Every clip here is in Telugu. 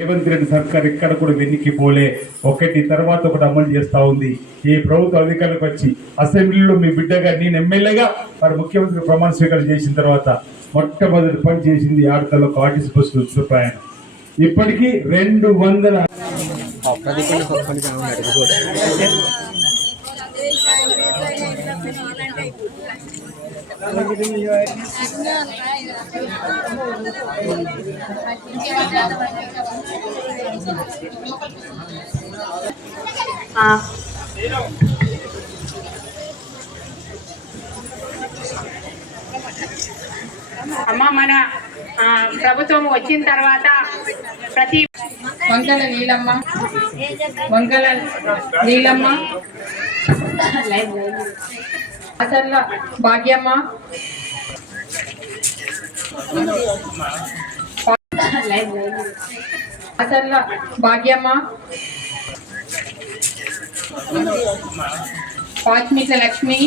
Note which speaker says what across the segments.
Speaker 1: రేవంత్ రెడ్డి సర్కార్ ఎక్కడ కూడా వెనక్కి పోలే. ఒకటి తర్వాత ఒకటి అమలు చేస్తా ఉంది. ఈ ప్రభుత్వ అధికారులకు వచ్చి అసెంబ్లీలో మీ బిడ్డగా నేను ఎమ్మెల్యేగా మరి ముఖ్యమంత్రి ప్రమాణ స్వీకారం చేసిన తర్వాత మొట్టమొదటి పని చేసింది ఆడతలకు ఆర్టీసీ బస్సు ఉచిత ఇప్పటికీ రెండు వందల
Speaker 2: అమ్మ మన ప్రభుత్వం వచ్చిన తర్వాత ప్రతి వంకల నీలమ్మ. వంకల నీలమ్మ. అసర్ల భాగ్యమ్మ అసర్ల భాగ్యమ్మ పాచ్మిట్ల లక్ష్మి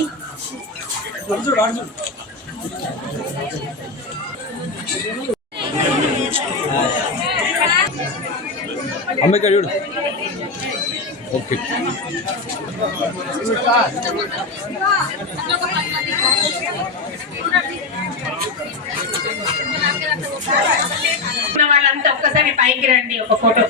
Speaker 3: అమ్మాయికి చూడు ఓకే.
Speaker 2: వాళ్ళంతా ఒక్కసారి పైకి రండి ఒక ఫోటో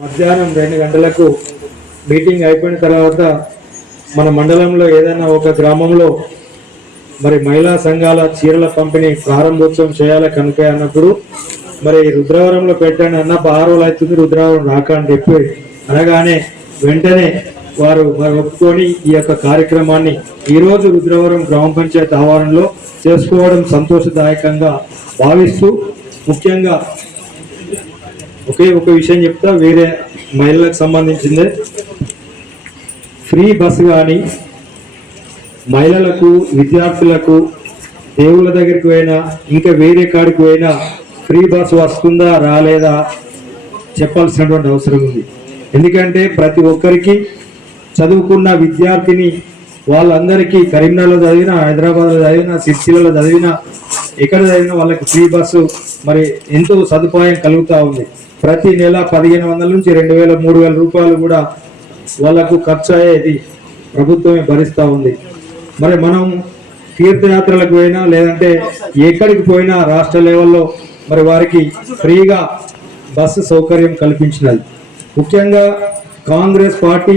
Speaker 4: మధ్యాహ్నం రెండు గంటలకు మీటింగ్ అయిపోయిన తర్వాత మన మండలంలో ఏదైనా ఒక గ్రామంలో మరి మహిళా సంఘాల చీరల పంపిణీ ప్రారంభోత్సవం చేయాలి కనుక అన్నప్పుడు మరి రుద్రవరంలో పెట్టండి అన్న ఆరు రోజులు అవుతుంది రుద్రవరం రాక అని చెప్పి అనగానే వెంటనే వారు మరి ఒప్పుకొని ఈ యొక్క కార్యక్రమాన్ని ఈరోజు రుద్రవరం గ్రామ పంచాయతీ ఆవరణలో చేసుకోవడం సంతోషదాయకంగా భావిస్తూ ముఖ్యంగా ఒకే ఒక విషయం చెప్తా వేరే మహిళలకు సంబంధించిందే. ఫ్రీ బస్సు కానీ మహిళలకు విద్యార్థులకు దేవుళ్ళ దగ్గరికి పోయినా ఇంకా వేరే కాడికి పోయినా ఫ్రీ బస్సు వస్తుందా రాలేదా చెప్పాల్సినటువంటి అవసరం ఉంది. ఎందుకంటే ప్రతి ఒక్కరికి చదువుకున్న విద్యార్థిని వాళ్ళందరికీ కరీంనగర్లో చదివిన హైదరాబాద్లో చదివిన సిరిసిల్లలో చదివిన ఎక్కడ చదివిన వాళ్ళకి ఫ్రీ బస్సు మరి ఎంతో సదుపాయం కలుగుతూ ఉంది. ప్రతి నెల పదిహేను వందల నుంచి రెండు వేల మూడు వేల రూపాయలు కూడా వాళ్ళకు ఖర్చు అయ్యేది ప్రభుత్వమే భరిస్తూ ఉంది. మరి మనం తీర్థయాత్రలకు పోయినా లేదంటే ఎక్కడికి పోయినా రాష్ట్ర లెవెల్లో మరి వారికి ఫ్రీగా బస్సు సౌకర్యం కల్పించినది. ముఖ్యంగా కాంగ్రెస్ పార్టీ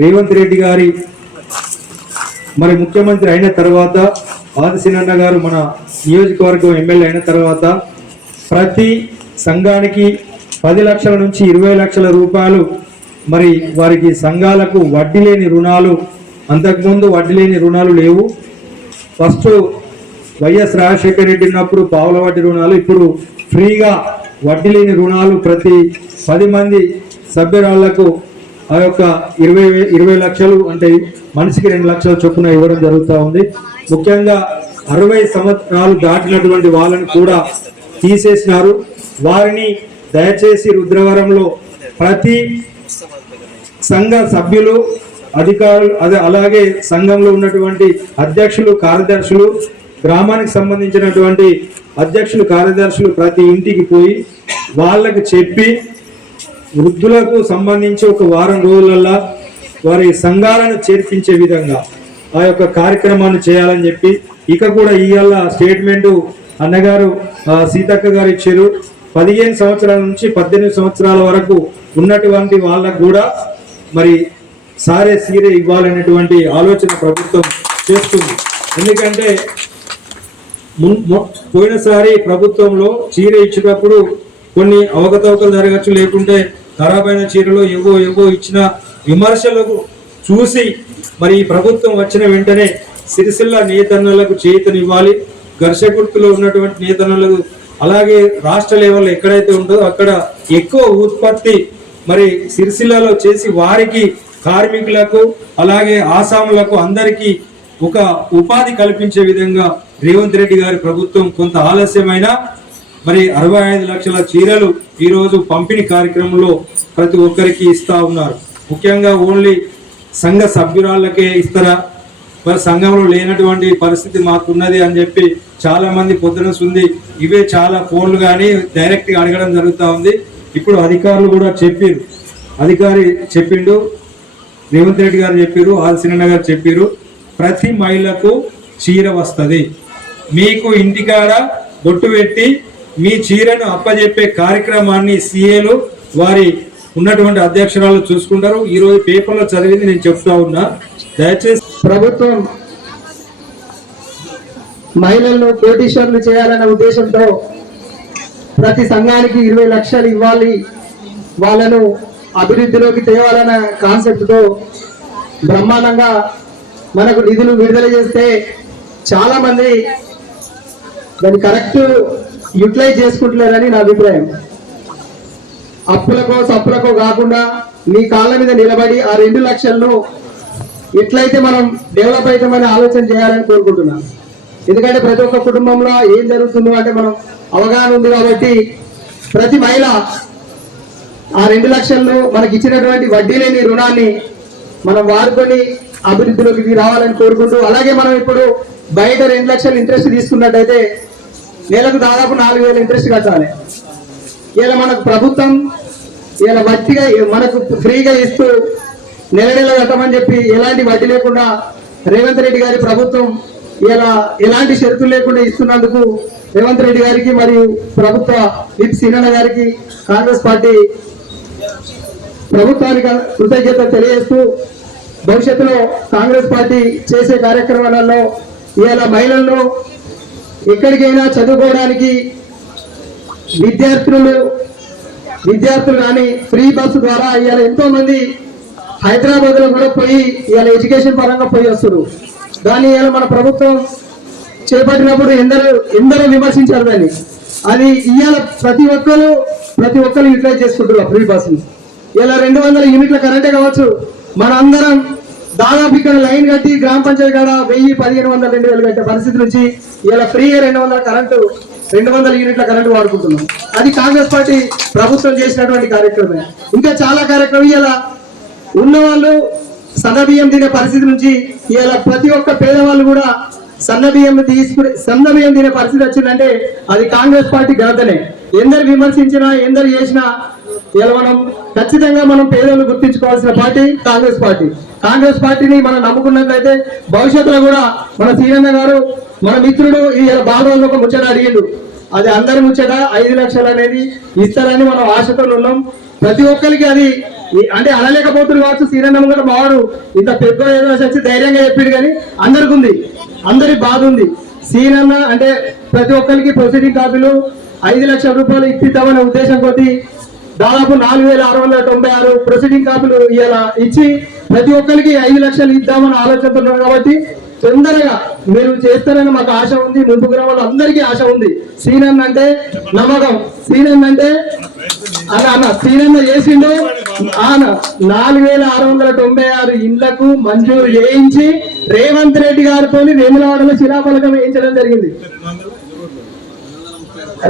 Speaker 4: రేవంత్ రెడ్డి గారి మరి ముఖ్యమంత్రి అయిన తర్వాత ఆదిశనన్న గారు మన నియోజకవర్గం ఎమ్మెల్యే అయిన తర్వాత ప్రతి సంఘానికి పది లక్షల నుంచి ఇరవై లక్షల రూపాయలు. మరి వారికి సంఘాలకు వడ్డీ లేని రుణాలు అంతకుముందు వడ్డీ లేని రుణాలు లేవు. ఫస్ట్ వైఎస్ రాజశేఖర రెడ్డి ఉన్నప్పుడు పావుల వడ్డీ రుణాలు ఇప్పుడు ఫ్రీగా వడ్డీ లేని రుణాలు ప్రతి పది మంది సభ్యురాళ్ళకు ఆ యొక్క ఇరవై వే- ఇరవై లక్షలు అంటే మనిషికి రెండు లక్షల చొప్పున ఇవ్వడం జరుగుతూ ఉంది. ముఖ్యంగా అరవై సంవత్సరాలు దాటినటువంటి వాళ్ళని కూడా తీసేసినారు. వారిని దయచేసి రుద్రవరంలో ప్రతి సంఘ సభ్యులు అధికారులు అదే అలాగే సంఘంలో ఉన్నటువంటి అధ్యక్షులు కార్యదర్శులు గ్రామానికి సంబంధించినటువంటి అధ్యక్షులు కార్యదర్శులు ప్రతి ఇంటికి పోయి వాళ్ళకి చెప్పి వృద్ధులకు సంబంధించి ఒక వారం రోజులల్లా వారి సంఘాలను చేర్పించే విధంగా ఆ యొక్క కార్యక్రమాన్ని చేయాలని చెప్పి ఇక కూడా ఇవాళ స్టేట్మెంటు అన్నగారు సీతక్క గారు ఇచ్చారు. పదిహేను సంవత్సరాల నుంచి పద్దెనిమిది సంవత్సరాల వరకు ఉన్నటువంటి వాళ్ళకు కూడా మరి సారే సీరే ఇవ్వాలనేటువంటి ఆలోచన ప్రభుత్వం చేస్తుంది. ఎందుకంటే మున్- మొ- పోయినసారి ప్రభుత్వంలో చీర ఇచ్చినప్పుడు కొన్ని అవకతవకలు జరగచ్చు లేకుంటే ఖరాబ్ అయిన చీరలు ఏవో ఏవో ఇచ్చిన విమర్శలకు చూసి మరి ఈ ప్రభుత్వం వచ్చిన వెంటనే సిరిసిల్ల నేతన్నలకు చేతనివ్వాలి. ఘర్షగుర్తులో ఉన్నటువంటి నేతన్నలకు అలాగే రాష్ట్ర లెవెల్లో ఎక్కడైతే ఉంటుందో అక్కడ ఎక్కువ ఉత్పత్తి మరి సిరిసిల్లలో చేసి వారికి కార్మికులకు అలాగే ఆసాములకు అందరికీ ఒక ఉపాధి కల్పించే విధంగా రేవంత్ రెడ్డి గారి ప్రభుత్వం కొంత ఆలస్యమైన మరి అరవై ఐదు లక్షల చీరలు ఈరోజు పంపిణీ కార్యక్రమంలో ప్రతి ఒక్కరికి ఇస్తా ఉన్నారు. ముఖ్యంగా ఓన్లీ సంఘ సభ్యురాళ్ళకే ఇస్తారా? మరి సంఘంలో లేనటువంటి పరిస్థితి మాకున్నది అని చెప్పి చాలా మంది పొద్దున ఉంది ఇవే చాలా ఫోన్లు కానీ డైరెక్ట్గా అడగడం జరుగుతూ ఉంది. ఇప్పుడు అధికారులు కూడా చెప్పారు. అధికారి చెప్పిండు. రేవంత్ రెడ్డి గారు చెప్పారు. ఆల్సినన్న గారు చెప్పారు. ప్రతి మహిళకు చీర వస్తుంది. మీకు ఇంటికాడ బొట్టు పెట్టి మీ చీరను అప్పజెప్పే కార్యక్రమాన్ని సీఏలు వారి ఉన్నటువంటి అధ్యక్షురాలు చూసుకుంటారు. ఈరోజు పేపర్లో చదివింది నేను చెప్తా ఉన్నా. దయచేసి
Speaker 5: ప్రభుత్వం మహిళలను కోటీశ్వర్లు చేయాలన్న ఉద్దేశంతో ప్రతి సంఘానికి ఇరవై లక్షలు ఇవ్వాలి. వాళ్ళను అభివృద్ధిలోకి తేవాలన్న కాన్సెప్ట్తో బ్రహ్మాండంగా మనకు నిధులు విడుదల చేస్తే చాలామంది దాన్ని కరెక్ట్ యూటిలైజ్ చేసుకుంటలేరని నా అభిప్రాయం. అప్పులకో సప్పులకో కాకుండా మీ కాళ్ళ మీద నిలబడి ఆ రెండు లక్షలను ఎట్లయితే మనం డెవలప్ అవుతామని ఆలోచన చేయాలని కోరుకుంటున్నాను ఎందుకంటే ప్రతి ఒక్క కుటుంబంలో ఏం జరుగుతుందో అంటే మనం అవగాహన ఉంది కాబట్టి ప్రతి మహిళ ఆ రెండు లక్షల్లో మనకి ఇచ్చినటువంటి వడ్డీ లేని రుణాన్ని మనం వాడుకొని అభివృద్ధిలోకి రావాలని కోరుకుంటూ అలాగే మనం ఇప్పుడు బయట రెండు లక్షలు ఇంట్రెస్ట్ తీసుకున్నట్టయితే నెలకు దాదాపు నాలుగు వేల ఇంట్రెస్ట్ కట్టాలి. ఇలా మనకు ప్రభుత్వం ఇలా వడ్డీగా మనకు ఫ్రీగా ఇస్తూ నెల నెల కట్టమని చెప్పి ఎలాంటి వడ్డీ లేకుండా రేవంత్ రెడ్డి గారి ప్రభుత్వం ఇలా ఎలాంటి షరతులు లేకుండా ఇస్తున్నందుకు రేవంత్ రెడ్డి గారికి మరియు ప్రభుత్వ విప్ సీనన్న గారికి కాంగ్రెస్ పార్టీ ప్రభుత్వానికి కృతజ్ఞత తెలియజేస్తూ భవిష్యత్తులో కాంగ్రెస్ పార్టీ చేసే కార్యక్రమాలలో ఇవాళ మహిళల్లో ఎక్కడికైనా చదువుకోవడానికి విద్యార్థులు విద్యార్థులు కానీ ఫ్రీ బస్సు ద్వారా ఇవాళ ఎంతోమంది హైదరాబాద్లో కూడా పోయి ఇవాళ ఎడ్యుకేషన్ పరంగా పోయి వస్తారు దాన్ని ఇవాళ మన ప్రభుత్వం చేపట్టినప్పుడు ఎందరో ఎందరో విమర్శించారు దాన్ని. అది ఇవాళ ప్రతి ఒక్కరు ప్రతి ఒక్కరు యూటిలైజ్ చేసుకుంటున్నారు ఫ్రీ బస్సుని ఇలా రెండు వందల యూనిట్ల కరెంటే కావచ్చు మన అందరం దాదాపు ఇక్కడ లైన్ కట్టి గ్రామ పంచాయతీ కాడ వెయ్యి పదిహేను వందల రెండు వేలు కట్టే పరిస్థితి నుంచి ఇలా ఫ్రీ రెండు వందల కరెంటు రెండు వందల యూనిట్ల కరెంటు వాడుకుంటున్నాం. అది కాంగ్రెస్ పార్టీ ప్రభుత్వం చేసినటువంటి కార్యక్రమే ఇంకా చాలా కార్యక్రమం ఇలా ఉన్న వాళ్ళు సన్న బియ్యం తినే పరిస్థితి నుంచి ఇలా ప్రతి ఒక్క పేదవాళ్ళు కూడా సన్న బియ్యం తీసుకునే సన్నబియ్యం తినే పరిస్థితి వచ్చిందంటే అది కాంగ్రెస్ పార్టీ ఘనతనే. ఎందరు విమర్శించినా ఎందరు చేసినా ఇలా మనం ఖచ్చితంగా మనం పేదలను గుర్తించుకోవాల్సిన పార్టీ కాంగ్రెస్ పార్టీ. కాంగ్రెస్ పార్టీని మనం నమ్ముకున్నట్లయితే భవిష్యత్తులో కూడా మన సీనన్న గారు మన మిత్రుడు ఈ బాధ ఒక ముచ్చట అడిగిండు. అది అందరి ముచ్చట. ఐదు లక్షలు అనేది ఇస్తారని మనం ఆశతో ఉన్నాం. ప్రతి ఒక్కరికి అది అంటే అనలేకపోతున్నారు కావచ్చు సీనన్న కూడా మావాడు ఇంత పెద్ద ఏదో వచ్చి ధైర్యంగా చెప్పిడు కానీ అందరికి ఉంది. అందరి బాధ ఉంది. సీనన్న అంటే ప్రతి ఒక్కరికి ప్రొసీడింగ్ కాపీలు ఐదు లక్షల రూపాయలు ఇప్పిద్దామనే ఉద్దేశం కొద్దీ దాదాపు నాలుగు వేల ఆరు వందల తొంభై ఆరు ప్రొసీడింగ్ కాపీలు ఇలా ఇచ్చి ప్రతి ఒక్కరికి ఐదు లక్షలు ఇద్దామని ఆలోచనతున్నారు కాబట్టి తొందరగా మీరు చేస్తారని మాకు ఆశ ఉంది. ముందుకు రావాలి అందరికీ ఆశ ఉంది. సీనన్ అంటే నమ్మకం. సీనన్ అంటే అన్న అన్న సీనన్న చేసిండు. ఆన నాలుగు వేల ఆరు వందల తొంభై ఆరు ఇండ్లకు మంజూరు చేయించి రేవంత్ రెడ్డి గారితో వేములవాడలో శిలాఫలకం వేయించడం జరిగింది.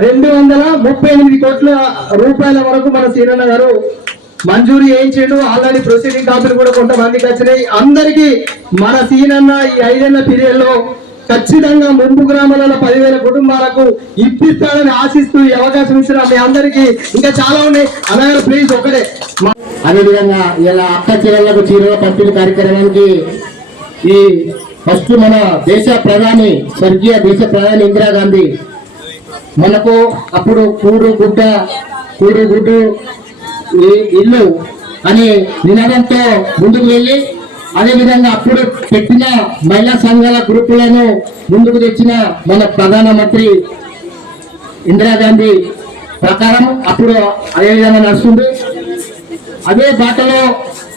Speaker 5: రెండు వందల ముప్పై ఎనిమిది కోట్ల రూపాయల వరకు మన సీనన్న గారు మంజూరు చేయించిండు ఆల్రెడీ ప్రొసీడింగ్ కాపీలు కూడా కొంతమందికి వచ్చినాయి. అందరికీ మన సీనన్న ఈ ఐదేళ్ళ పీరియడ్లో ఖచ్చితంగా ముంపు గ్రామాలలో పదివేల కుటుంబాలకు ఇప్పిస్తాడని ఆశిస్తూ ఈ అవకాశం ఇచ్చిన మీ అందరికీ ఇంకా చాలా ఉన్నాయి. అలాగే ప్లీజ్ ఒకటే
Speaker 6: అదేవిధంగా ఇలా అక్క చీరలకు చీరల పంపిణీ కార్యక్రమానికి ఈ ఫస్ట్ మన దేశ ప్రధాని స్వర్గీయ దేశ ప్రధాని ఇందిరాగాంధీ మనకు అప్పుడు కూడు గుడ్డ కూడు గుడ్డు ఇల్లు. అని నినాదంతో ముందుకు వెళ్ళి అదేవిధంగా అప్పుడు పెట్టిన మహిళా సంఘాల గ్రూపులను ముందుకు తెచ్చిన మన ప్రధానమంత్రి ఇందిరాగాంధీ ప్రకారం అప్పుడు అదే విధంగా నడుస్తుంది అదే బాటలో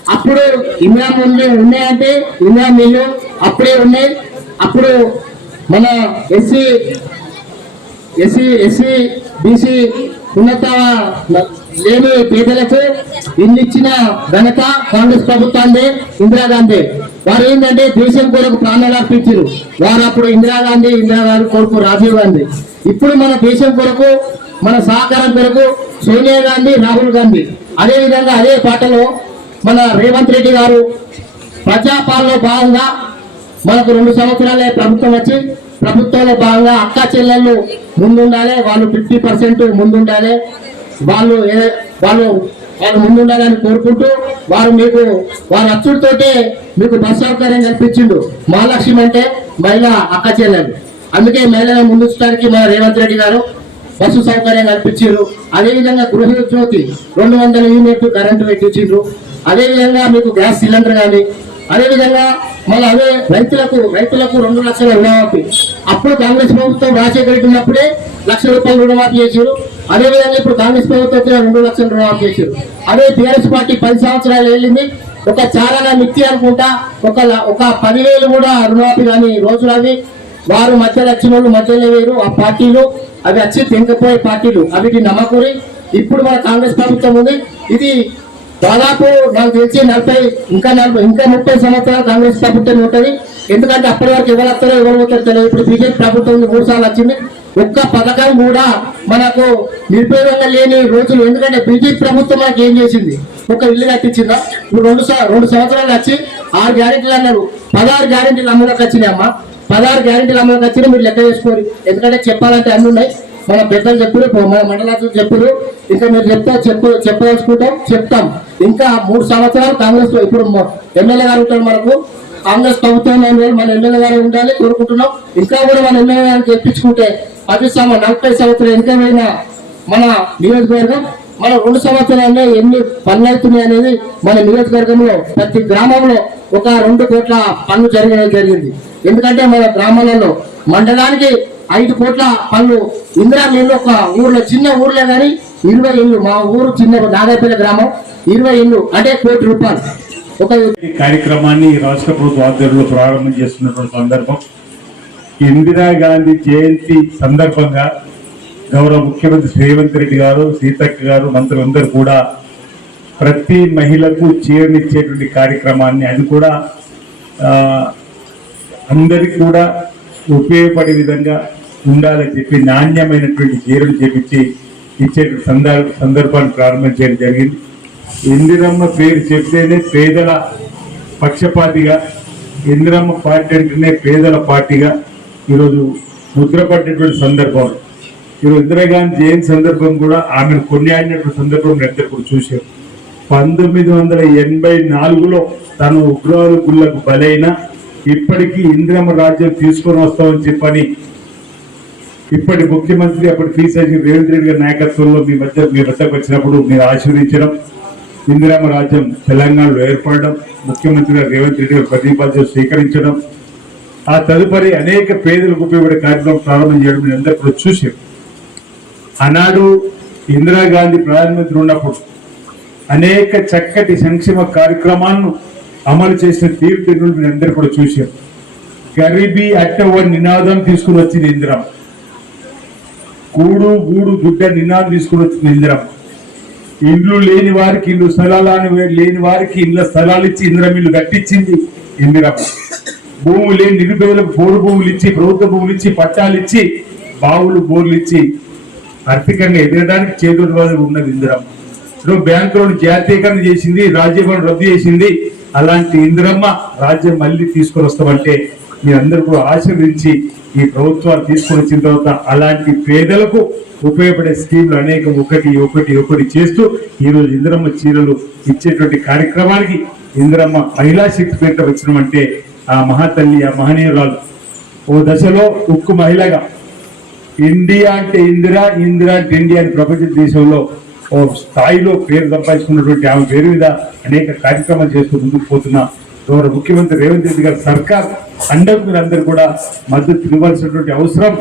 Speaker 6: అప్పుడు ఇందిరా మిల్లు ఉన్నాయంటే ఇందిరా మిల్లు అప్పుడే ఉన్నాయి. అప్పుడు మన ఎస్సీ ఎస్సీ ఎస్సీ బీసీ ఉన్నత లేని పేదలకు ఇల్లు ఇచ్చిన ఘనత కాంగ్రెస్ ప్రభుత్వాన్ని ఇందిరాగాంధీ. వారు ఏంటంటే దేశం కొరకు ప్రాణాలు అర్పించారు. వారు అప్పుడు ఇందిరాగాంధీ ఇందిరాగాంధీ కొడుకు రాజీవ్ గాంధీ. ఇప్పుడు మన దేశం కొరకు మన సహకారం కొరకు సోనియా గాంధీ రాహుల్ గాంధీ. అదే విధంగా అదే పాటలో మన రేవంత్ రెడ్డి గారు ప్రజాపాలనలో భాగంగా మనకు రెండు సంవత్సరాలే ప్రభుత్వం వచ్చి ప్రభుత్వంలో భాగంగా అక్క చెల్లెళ్ళు ముందుండాలి వాళ్ళు ఫిఫ్టీ పర్సెంట్ ముందుండాలి. వాళ్ళు ఏ- వాళ్ళు వాళ్ళు ముందుండాలని కోరుకుంటూ వారు మీకు వారి అచ్చుడితోటే మీకు బస్ సౌకర్యం కల్పించిండు. మహాలక్ష్మి అంటే మహిళా అక్క చెల్లెలు. అందుకే మహిళలను ముందుంచడానికి మన రేవంత్ రెడ్డి గారు బస్సు సౌకర్యం కల్పించారు అదేవిధంగా గృహజ్యోతి రెండు వందల యూనిట్ కరెంటు పెట్టించిండ్రు. అదేవిధంగా మీకు గ్యాస్ సిలిండర్ కానీ అదేవిధంగా మళ్ళీ అదే రైతులకు రైతులకు రెండు లక్షల రుణమాఫీ. అప్పుడు కాంగ్రెస్ ప్రభుత్వం రాజశేఖర రెడ్డి ఉన్నప్పుడే లక్ష రూపాయలు రుణమాఫీ చేశారు. అదేవిధంగా ఇప్పుడు కాంగ్రెస్ ప్రభుత్వం వచ్చిన రెండు లక్షల రుణమాఫీ చేశారు. అదే టీఆర్ఎస్ పార్టీ పది సంవత్సరాలు వెళ్ళింది. ఒక చారాన మిక్తి అనుకుంటా ఒక ల- ఒక పదివేలు కూడా రుణమాఫీ కానీ రోజులు వారు మధ్యలో వచ్చిన వాళ్ళు మధ్యలో వేరు ఆ పార్టీలు అవి వచ్చి తెంకపోయే పార్టీలు. అవిటి నమ్మకూరి ఇప్పుడు మన కాంగ్రెస్ ప్రభుత్వం ఉంది. ఇది దాదాపు నాకు తెలిసి నలభై ఇంకా నలభై ఇంకా ముప్పై సంవత్సరాలు కాంగ్రెస్ ప్రభుత్వం ఉంటుంది. ఎందుకంటే అప్పటి వరకు ఎవరు వస్తారో ఎవరు పోతారో తెలియదు. ఇప్పుడు బీజేపీ ప్రభుత్వం మూడు సార్లు వచ్చింది. ఒక్క పథకం కూడా మనకు నిరుపయోగంగా లేని రోజులు. ఎందుకంటే బీజేపీ ప్రభుత్వం మనకి ఏం చేసింది? ఒక ఇల్లు కట్టించిందా? ఇప్పుడు రెండు రెండు సంవత్సరాలు వచ్చి ఆరు గ్యారెంటీలు అన్నారు. పదహారు గ్యారెంటీలు అమలులోకి వచ్చినాయి అమ్మా? పదహారు గ్యారెంటీలు అమలులోకి వచ్చినా మీరు లెక్క చేసుకోరు. ఎందుకంటే చెప్పాలంటే అన్ని ఉన్నాయి. మన పెద్దలు చెప్పారు మన మండలాలు చెప్పారు ఇంకా మీరు చెప్తా చెప్పు చెప్పదలుచుకుంటాం చెప్తాం. ఇంకా మూడు సంవత్సరాలు కాంగ్రెస్ ఇప్పుడు ఎమ్మెల్యే గారు ఉంటాడు మనకు. కాంగ్రెస్ ప్రభుత్వం మన ఎమ్మెల్యే గారు ఉండాలి కోరుకుంటున్నాం. ఇంకా కూడా మన ఎమ్మెల్యే గారిని తెప్పించుకుంటే పది సంవ నలభై సంవత్సరాలు వెనుకమైన మన నియోజకవర్గం మన రెండు సంవత్సరాల్లో ఎన్ని పనులు అవుతున్నాయి అనేది మన నియోజకవర్గంలో ప్రతి గ్రామంలో ఒక రెండు కోట్ల పనులు జరిగిన జరిగింది. ఎందుకంటే మన గ్రామాలలో మండలానికి ఐదు కోట్ల పనులు ఇందిరా ఒక ఊర్లో చిన్న ఊర్లో కానీ ఇరవై ఇల్లు మా ఊరు చిన్న నాగైపల్లి గ్రామం ఇరవై ఇల్లు అంటే కోటి రూపాయలు. ఒక
Speaker 1: కార్యక్రమాన్ని రాష్ట్ర ప్రభుత్వ ఆధ్వర్యంలో ప్రారంభం చేస్తున్నటువంటి సందర్భం. ఇందిరాగాంధీ జయంతి సందర్భంగా గౌరవ ముఖ్యమంత్రి రేవంత్ రెడ్డి గారు సీతక్క గారు మంత్రులందరూ కూడా ప్రతి మహిళకు చీరనిచ్చేటువంటి కార్యక్రమాన్ని అది కూడా ఆ, అందరికి కూడా ఉపయోగపడే విధంగా ఉండాలని చెప్పి నాణ్యమైనటువంటి చీరలు చేపించి ఇచ్చే సందర్భ సందర్భాన్ని ప్రారంభించడం జరిగింది. ఇందిరమ్మ పేరు చెప్తేనే పేదల పక్షపాతిగా ఇందిరమ్మ పార్టీ అంటేనే పేదల పార్టీగా ఈరోజు ముద్రపడ్డటువంటి సందర్భం. ఈరోజు ఇందిరాగాంధీ జయంతి సందర్భం కూడా ఆమెను కొనియాడినటువంటి సందర్భం అందరూ కూడా చూశారు. పంతొమ్మిది వందల ఎనభై నాలుగులో తను ఉగ్రవాద గుళ్ళకు బలైన ఇప్పటికీ ఇందిరమ్మ రాజ్యం తీసుకొని వస్తామని చెప్పని ఇప్పటి ముఖ్యమంత్రి అప్పటి పీసీసీ రేవంత్ రెడ్డి గారి నాయకత్వంలో మీ మధ్య మీ వద్దకు వచ్చినప్పుడు మీరు ఆశీర్వించడం ఇందిరామ రాజ్యం తెలంగాణలో ఏర్పడడం ముఖ్యమంత్రి గారు రేవంత్ రెడ్డి గారు ప్రతిపాదన స్వీకరించడం ఆ తదుపరి అనేక పేదలకు ఉపయోగపడే కార్యక్రమం ప్రారంభం చేయడం మీరు అందరూ కూడా చూశారు. ఆనాడు ఇందిరాగాంధీ ప్రధానమంత్రి ఉన్నప్పుడు అనేక చక్కటి సంక్షేమ కార్యక్రమాలను అమలు చేసిన తీరు మీరు అందరూ కూడా చూసాం గరీబీ అట్టవ నినాదం తీసుకుని వచ్చింది ఇందిరమ్మ కూడు గూడు గుడ్డ నినాదం తీసుకుని వచ్చింది ఇందిరమ్మ ఇండ్లు లేని వారికి ఇల్లు స్థలాలు లేని వారికి ఇళ్ళ స్థలాలు ఇచ్చి ఇందిరం ఇల్లు కట్టించింది ఇందిరమ్మ భూములు లేని నిరుపేదలకు పోరు భూములు ఇచ్చి ప్రభుత్వ భూములు ఇచ్చి పట్టాలు ఇచ్చి బావులు బోర్లు ఇచ్చి ఆర్థికంగా ఎదగడానికి చేతుడు ఉన్నది ఇందిరమ్మ ఇప్పుడు బ్యాంకులను జాతీయకరణ చేసింది రాజ్యభవన్ రద్దు చేసింది. అలాంటి ఇందిరమ్మ రాజ్యం మళ్ళీ తీసుకొని వస్తామంటే మీరందరూ కూడా ఆశీర్వదించి ఈ ప్రభుత్వాలు తీసుకొని వచ్చిన తర్వాత అలాంటి పేదలకు ఉపయోగపడే స్కీమ్లు అనేక ఒకటి ఒకటి ఒకటి చేస్తూ ఈ రోజు ఇందిరమ్మ చీరలు ఇచ్చేటువంటి కార్యక్రమానికి ఇందిరమ్మ మహిళా శక్తి పేట వచ్చినామంటే ఆ మహాతల్లి ఆ మహనీయురాలు. ఓ దశలో ఉక్కు మహిళగా ఇండియా అంటే ఇందిరా ఇందిరా అంటే ఇండియా అని ప్రపంచ దేశంలో ఓ స్థాయిలో పేరు సంపాదించుకున్నటువంటి ఆమె పేరు మీద అనేక కార్యక్రమాలు చేస్తూ ముందుకు పోతున్నా గౌరవ ముఖ్యమంత్రి రేవంత్ రెడ్డి గారి సర్కార్ అండకు మీరు కూడా మద్దతు ఇవ్వాల్సినటువంటి అవసరం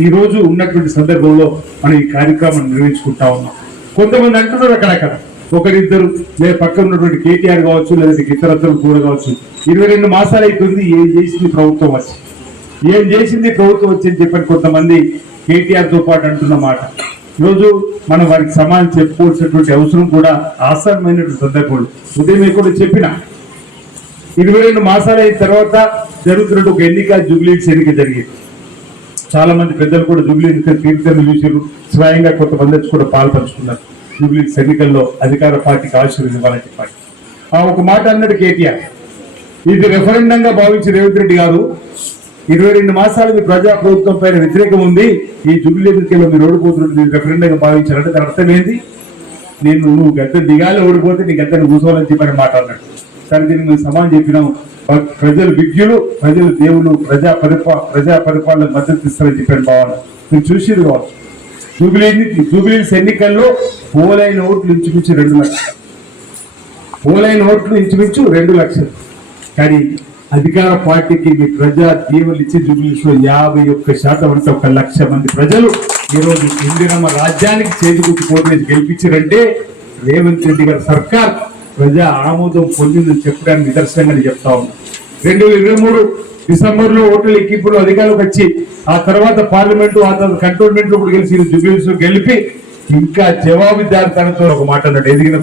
Speaker 1: ఈ రోజు ఉన్నటువంటి సందర్భంలో మనం ఈ కార్యక్రమం నిర్వహించుకుంటా ఉన్నాం. కొంతమంది అంటున్నారు అక్కడక్కడ ఒకరిద్దరు లేదా పక్కన ఉన్నటువంటి కేటీఆర్ కావచ్చు లేదంటే ఇతరత్తులు కూడా కావచ్చు ఇరవై రెండు మాసాలు అవుతుంది ఏం చేసింది ప్రభుత్వం వచ్చి? ఏం చేసింది ప్రభుత్వం వచ్చి అని చెప్పని కొంతమంది కేటీఆర్తో పాటు అంటున్న మాట. ఈరోజు మనం వారికి సమానం చెప్పుకోవాల్సినటువంటి అవసరం కూడా ఆసరమైనటువంటి సందర్భంలో ఉదయం కూడా చెప్పిన ఇరవై రెండు మాసాలు అయిన తర్వాత జరుగుతున్నట్టు ఒక ఎన్నిక జూబ్లీస్ ఎన్నిక జరిగింది. చాలా మంది పెద్దలు కూడా జూబ్లీ ఎన్నికల తీర్థం చూసారు స్వయంగా కొంతమంది వచ్చి కూడా పాల్పంచుకున్నారు జూబ్లీ ఎన్నికల్లో అధికార పార్టీకి ఆశీర్వాదం ఇవ్వాలని చెప్పాలి. ఆ ఒక మాట అన్నాడు కేటీఆర్. ఇది రెఫరెండంగా భావించి రేవంత్ రెడ్డి గారు ఇరవై రెండు మాసాలు మీ ప్రజా ప్రభుత్వం పైన వ్యతిరేకం ఉంది ఈ జూబ్లీ ఎన్నికల్లో మీరు ఓడిపోతున్నది రెఫరెండంగా భావించారంటే దాని అర్థం ఏంది? నేను నువ్వు గద్దె దిగాలి ఓడిపోతే నీ గద్దెను కూర్చోవాలని చెప్పని మాట అన్నాడు. సరే మేము సమానం చెప్పినాం ప్రజలు విజ్ఞులు ప్రజలు దేవులు ప్రజా పరిపా ప్రజా పరిపాలన మద్దతు ఇస్తారని చెప్పాను భావన మీరు చూసిరు కావచ్చు. జూబిలీ జూబిలీస్ ఎన్నికల్లో పోలైన ఓట్లు ఇంచుమించు రెండు లక్షలు. పోలైన ఓట్లు ఇంచుమించు రెండు లక్షలు. కానీ అధికార పార్టీకి మీ ప్రజా దీవులు ఇచ్చి జూబిలీస్లో యాభై ఒక్క శాతం అంటే ఒక లక్ష మంది ప్రజలు ఈరోజు ఇందిరమ్మ రాజ్యానికి చేతికొచ్చి పోటీ గెలిపించారంటే రేవంత్ రెడ్డి గారి సర్కార్ ప్రజా ఆమోదం పొందిందని చెప్పడానికి నిదర్శనంగా చెప్తా ఉన్నాను రెండు వేల ఇరవై మూడు డిసెంబర్లో ఓట్ల ఎక్కింపులో అధికారులకు వచ్చి ఆ తర్వాత పార్లమెంటు ఆ తర్వాత కంటోన్మెంట్లో కూడా గెలిచి జూబిలీస్ గెలిపి ఇంకా జవాబుదారితనంతో ఒక మాట అన్నాడు. ఎదిగిన